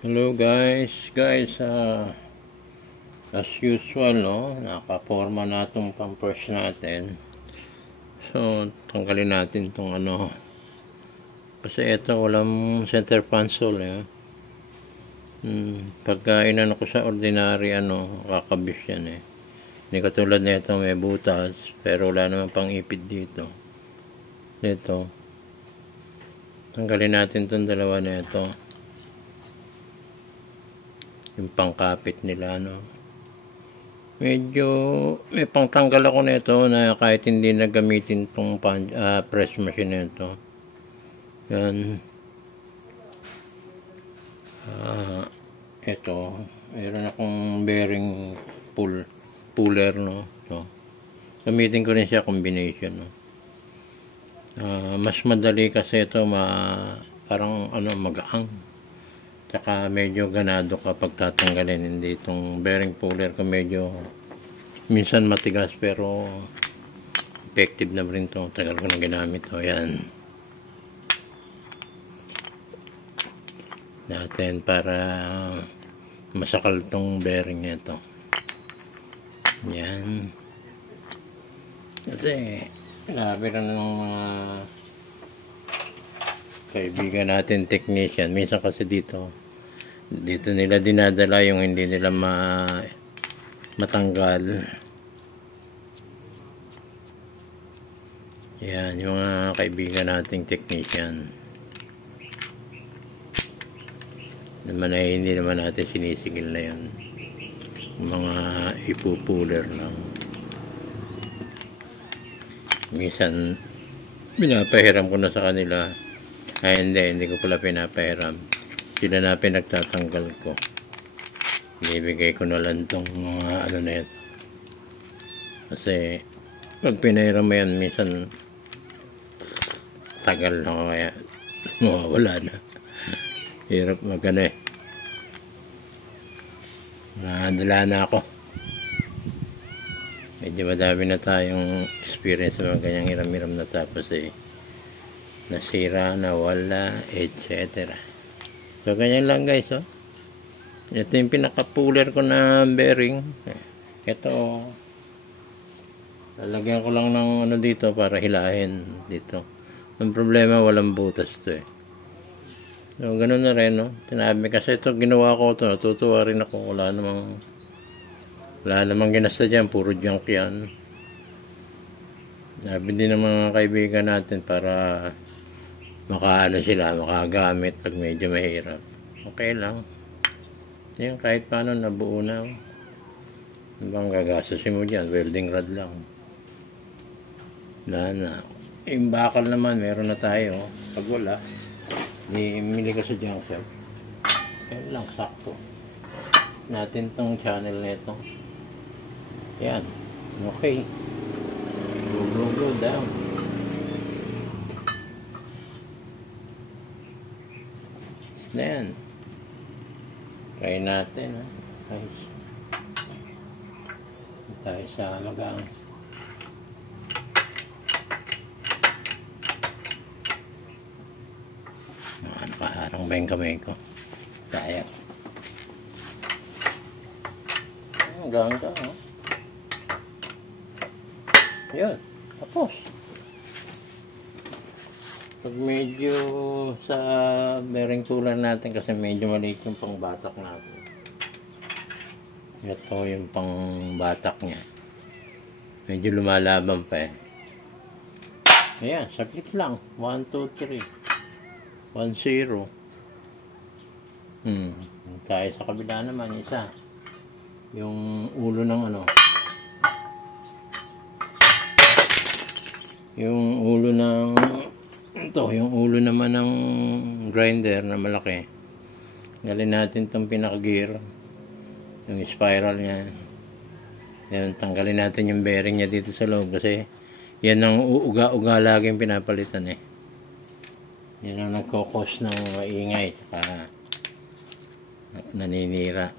Hello guys, as usual, no, nakaporma na itong pampers natin. So, tanggalin natin itong ano, kasi ito walang center console, pagka inano ko sa ordinary, kakabis yan Hindi katulad na ito, may butas, pero wala naman pang ipid dito. Dito, tanggalin natin itong dalawa na ito. Yung pangkapit nila, medyo may pangtanggal ako nito na kahit hindi na gamitin tong press machine nito. Yan. Ito, meron akong bearing puller, So, gamitin ko rin siya combination, mas madali kasi ito parang magaang. Tsaka medyo ganado kapag tatanggalin. Hindi itong bearing puller ko medyo minsan matigas pero effective na rin ito. Tagal ko na ginamit ito. Yan. Natin para masakal itong bearing nito. Yan. Kasi labi rin ng mga kaibigan natin technician. Minsan kasi dito nila dinadala yung hindi nila matanggal. Yan, yung mga kaibigan nating technician naman ay hindi naman natin sinisigil na yun. Mga ipupuler lang. Minsan pinapahiram ko na sa kanila. Ay hindi ko pala pinapahiram. Sila na pinagtatanggal ko. Ibibigay ko na lang itong mga na ito. Kasi pag pinahiram mo yan, minsan tagal na kaya mawawala na. Hirap nadala na ako. Medyo madami na tayong experience sa mga ganyang hiram-hiram na tapos nasira, nawala, etc. So, ganyan lang guys, Ito yung pinaka-puller ko na bearing. Ito, lalagyan ko lang ng dito para hilahin dito. Ang problema, walang butas to So, ganun na rin, Sinabi kasi ito, ginawa ko ito, natutuwa rin ako. Wala namang ginasta dyan, puro junk yan. Sabi din ng mga kaibigan natin para makagamit pag medyo mahirap. Okay lang. Yan, kahit paano nabuo na. Bang gagasasin mo dyan, welding rod lang. Na. Yung bakal naman, meron na tayo. Pag wala, mili ka sa junk shop. Yan lang, sakto. Natin tong channel nito. Yan. Okay. Go down. Then, try natin, guys. Tayo sa magang. Nakaharang ba yung kamay ko? Tayo. Hanggang ka, Yan. Tapos. Pag medyo sa bearing puller natin kasi medyo maliit yung pangbatak natin. Ito yung pangbatak niya. Medyo lumalaban pa Ayan, saglit lang. 1, 2, 3. 1, 0. Tayo sa kabila naman, isa. Yung ulo ng yung ulo ng yung ulo naman ng grinder na malaki. Galin natin itong pinaka-gear. Yung spiral niya. Yan, tanggalin natin yung bearing niya dito sa loob kasi yan ang uuga-uga laging pinapalitan Yan ang nagkokos ng maingay tsaka naninira.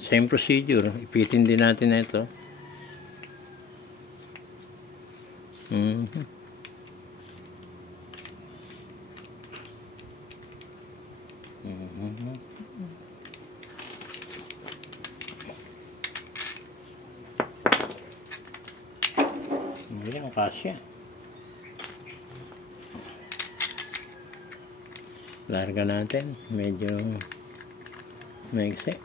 Same procedure. Ipitin din natin na ito. Ayan, kasya. Larga natin. Medyo maiksi.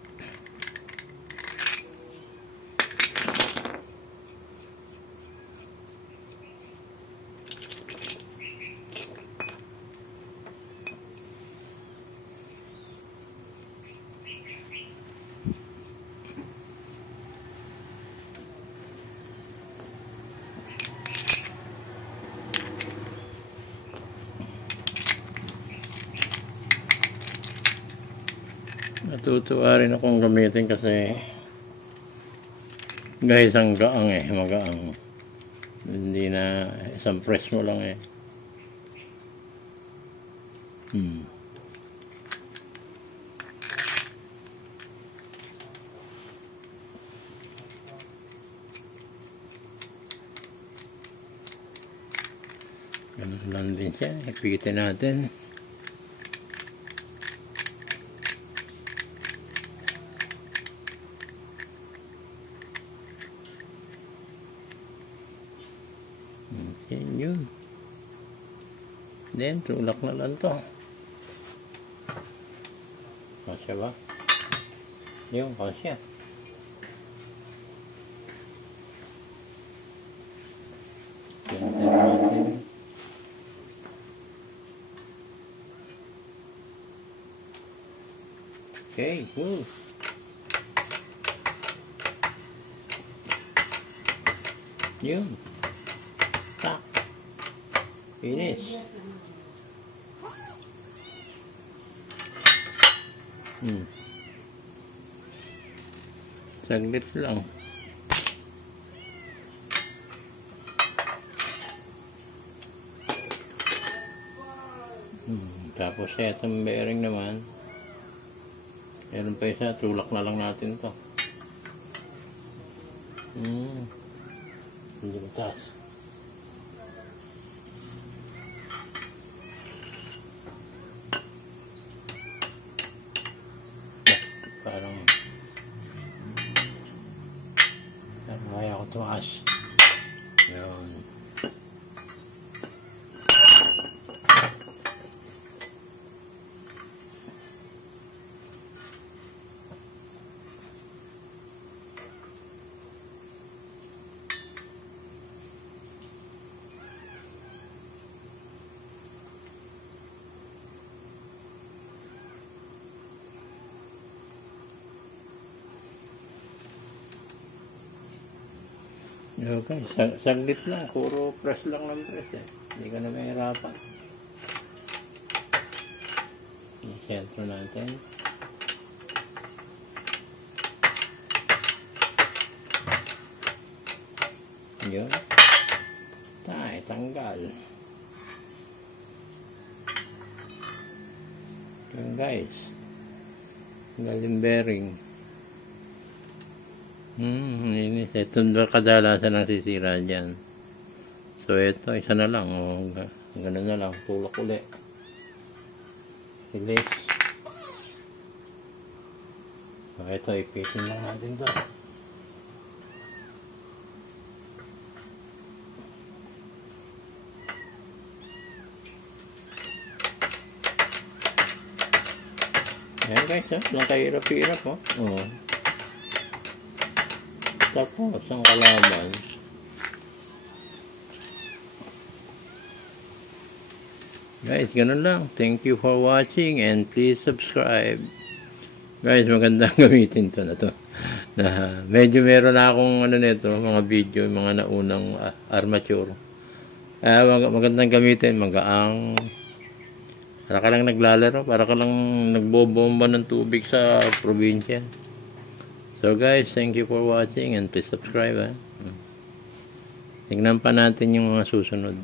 Natutuwa rin akong gamitin kasi guys, ang gaang magaang. Hindi na isang press mo lang Ganun lang din siya. Ipigitin natin. Yun. Then, tulak na lang to. Kasya ba? Yun, kasya. Center natin. Okay, cool. Yun. Tak. Finish. Saglit lang. Tapos itong bearing naman, meron pa isa, tulak na lang natin to. Hindi mataas. Parang kaya ko tumaas. Yun. Okay, saglit lang. Puro press lang ng press Hindi ka na mahirapan. I-sentro natin. Yun. Tanggal. Yun guys. Galing bearing. Ito kadalasan ang sisira dyan. So ito, isa na lang. Ganun na lang. Tulak ulit. Release. So ito, ipitin lang natin ito. Ayan guys, lang kahirap-hirap Tapos, ang kalaban. Guys, ganun lang. Thank you for watching and please subscribe. Guys, magandang gamitin to na to. Medyo meron na akong nito, mga video, mga naunang armature. Magandang gamitin, magaang. Para ka lang naglalaro, para ka lang nagbobomba ng tubig sa probinsya. So guys, thank you for watching and please subscribe. Tingnan pa natin yung mga susunod.